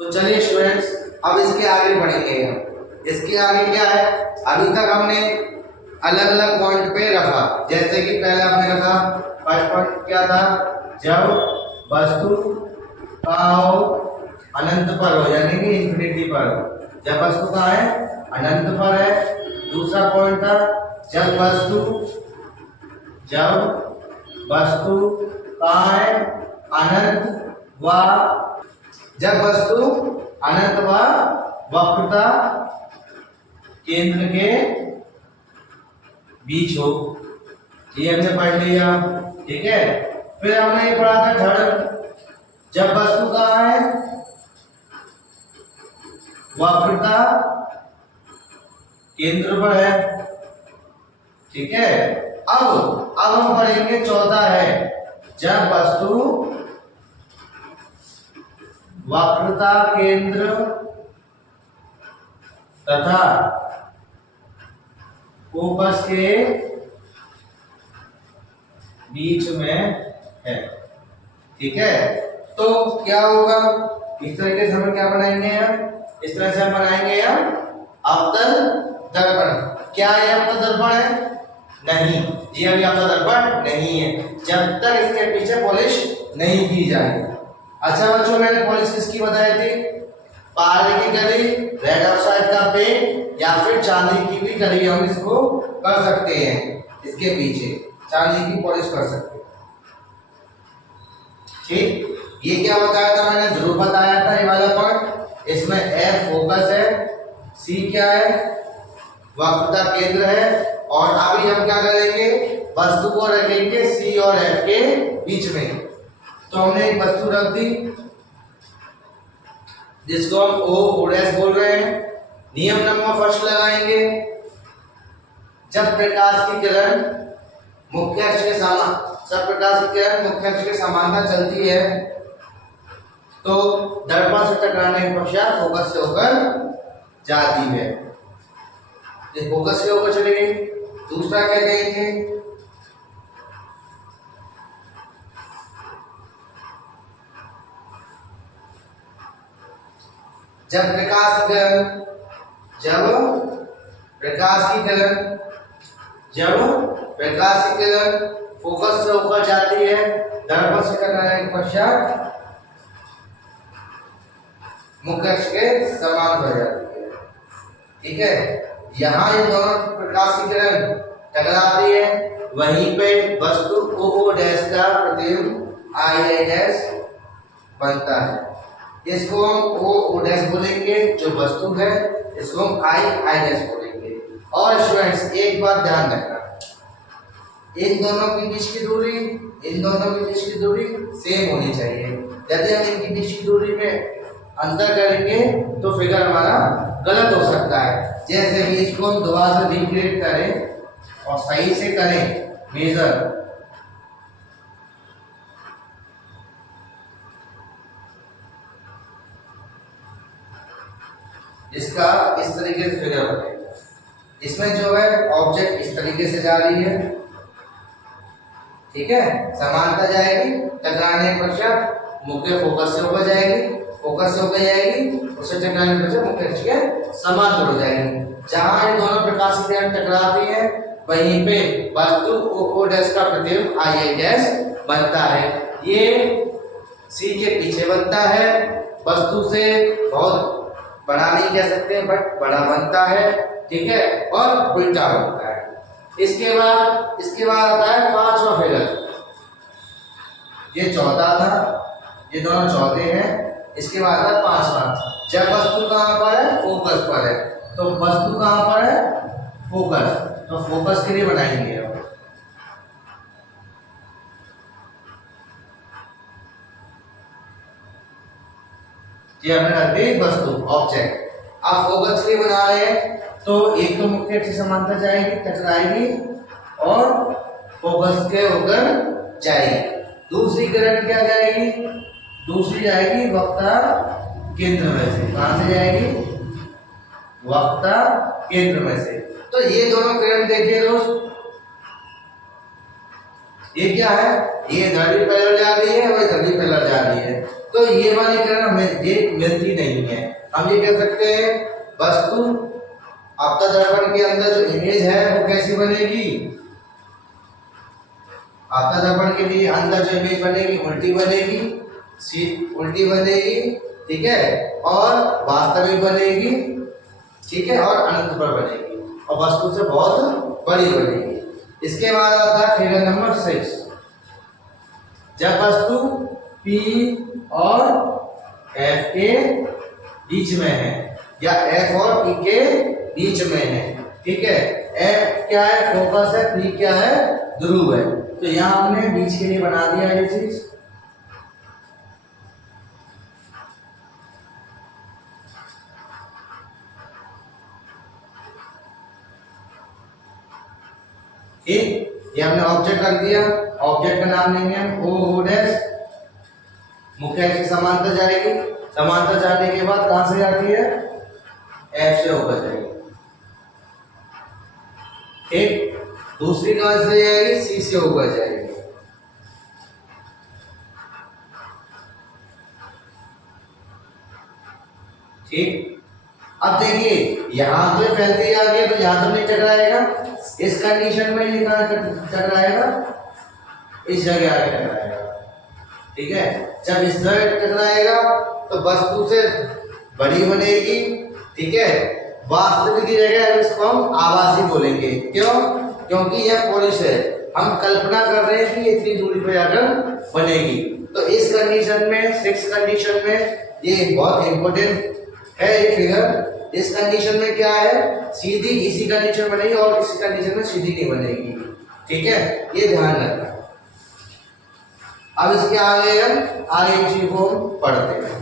तो चलिए स्टूडेंट्स, अब इसके आगे बढ़ेंगे हम। इसके आगे क्या है, अभी तक हमने अलग अलग पॉइंट पे रखा। जैसे कि पहले हमने रखा, फर्स्ट पॉइंट क्या था, जब वस्तु कहाँ हो, अनंत पर हो, यानी कि इंफिनिटी पर हो। जब वस्तु कहाँ है, अनंत पर है। दूसरा पॉइंट था, जब वस्तु कहाँ है, अनंत व जब वस्तु अनंत व वक्रता केंद्र के बीच हो। ये हमने पढ़ लिया, ठीक है। फिर हमने ये पढ़ा था जड़, जब वस्तु कहाँ है, वक्रता केंद्र पर है, ठीक है। अब हम पढ़ेंगे 14 है, जब वस्तु वक्रता केंद्र तथा फोकस के बीच में है, ठीक है। तो क्या होगा, इस तरीके से हम क्या बनाएंगे, इस तरह से हम बनाएंगे अवतल दर्पण। क्या है, अवतल दर्पण है? नहीं, ये अभी अवतल दर्पण नहीं है, जब तक इसके पीछे पॉलिश नहीं की जाए। अच्छा बच्चों, मैंने पॉलिश किसकी बताई थी? पार्ले की करी, रेड ऑक्साइड का पेंट, या फिर चांदी की भी करी हम इसको कर सकते हैं। इसके पीछे चांदी की पॉलिश कर सकते हैं, ठीक। ये क्या बताया था मैंने, ध्रुव बताया था, ये वाला पॉइंट। इसमें एफ फोकस है, सी क्या है, वक्रता केंद्र है, और अभी हम क्या करेंगे, वस्तु को रखेंगे सी और एफ के बीच में। तो हमने एक वस्तु रख दी जिसको हम ओ डैश बोल रहे हैं। नियम नंबर फर्स्ट लगाएंगे, जब प्रकाश की किरण मुख्य अक्ष के समान, जब प्रकाश की किरण मुख्य अक्ष के समांतर चलती है तो दर्पण से टकराने के पश्चात फोकस से होकर जाती है। ये फोकस से होकर चली गई। दूसरा क्या कहेंगे, जब प्रकाश की किरण फोकस से होकर जाती है, दर्पण से टकराने के पश्चात मुख्य अक्ष के समांतर हो जाती है, ठीक है। यहाँ ये दोनों प्रकाश की किरण टकराती है, वहीं पे वस्तु ओ डैश का प्रतिबिंब आई डैश बनता है। इसको हम ओ डैश बोलेंगे जो वस्तु है, इसको हम आई डैश बोलेंगे। और स्टूडेंट्स एक बात ध्यान रखना, इन दोनों के बीच की दूरी सेम होनी चाहिए। यदि हम इनकी बीच की दूरी में अंतर करेंगे तो फिगर हमारा गलत हो सकता है। जैसे कि इसको हम दोबारा से रिक्रिएट करें और सही से करें मेजर, इसका इस तरीके से फिगर बनेगा। इसमें जो है ऑब्जेक्ट इस तरीके से जा रही है, ठीक है, समानता जाएगी, टकराने के पश्चात मुख्य फोकस से होकर जाएगी, उससे टकराने के पश्चात मुख्य अक्ष के समांतर हो जाएगी। जहां ये दोनों प्रकाश की किरण टकराती है वहीं पे वस्तु ओ डैश का प्रतिबिंब आई डैश बनता है। ये सी के पीछे बनता है, वस्तु से बहुत बड़ा नहीं कह सकते बट बड़ा बनता है, ठीक है, और उल्टा होता है। इसके बाद आता है पांचवा फिगर। ये 14 था, ये दोनों 14 हैं। इसके बाद आता है पांचवा, जब वस्तु कहाँ पर है, फोकस पर है। तो वस्तु कहाँ पर है, फोकस, तो फोकस के लिए बनाएंगे हम। ये हमने रख दी वस्तु ऑब्जेक्ट। अब फोकस के लिए बना रहे हैं तो एक तो मुख्य अक्ष समांतर जाएगी, टकराएगी और फोकस के होकर जाएगी। दूसरी किरण क्या जाएगी, दूसरी जाएगी वक्रता केंद्र में से। कहां से जाएगी, वक्रता केंद्र में से। तो ये दोनों किरण देखिए दोस्त, ये क्या है, ये इधर भी पैरेलल जा रही है और इधर भी पैरेलल जा रही है, तो ये वाली किरण ये मिलती नहीं है। हम ये कह सकते हैं वस्तु आपका दर्पण के अंदर जो इमेज है वो कैसी बनेगी, आपका दर्पण के लिए अंदर जो इमेज बनेगी उल्टी बनेगी, उल्टी बनेगी, ठीक है, और वास्तविक बनेगी, ठीक है, और अनंत पर बनेगी और वस्तु से बहुत बड़ी बनेगी। इसके बाद आता है फिगर नंबर 6, जब वस्तु P और F के बीच में है या F और P के बीच में है, ठीक है, F क्या है, फोकस है, P क्या है, ध्रुव है, तो यहां हमने बीच के लिए बना दिया ये चीज। ठीक, ये हमने ऑब्जेक्ट रख दिया, ऑब्जेक्ट का नाम लेंगे हम O डैश, मुख्य अक्ष के समांतर जाएगी, समांतर जाने के बाद कहां से जाती है, F से होकर जाएगी, ठीक, दूसरी कहां से जाएगी, C से होकर जाएगी, ठीक। अब देखिए यहां तो फैलती आ गई तो यहां तो नहीं टकराएगा, इस कंडीशन में ये कहां टकराएगा, इस जगह आके टकराएगा, ठीक है। जब इस जगह टकराएगा तो वस्तु से बड़ी बनेगी, ठीक है, वास्तविक की जगह इसको हम आभासी बोलेंगे, क्यों, क्योंकि यह पोलिश है, हम कल्पना कर रहे हैं कि इतनी दूरी पर जाकर बनेगी, तो इस कंडीशन में 6 कंडीशन में ये बहुत इंपॉर्टेंट है ये फिगर। इस कंडीशन में क्या है, सीधी इसी कंडीशन बनेगी और इसी कंडीशन में सीधी नहीं बनेगी, ठीक है, ये ध्यान रखना। अब इसके आगे हम आगे इसी को पढ़ते हैं।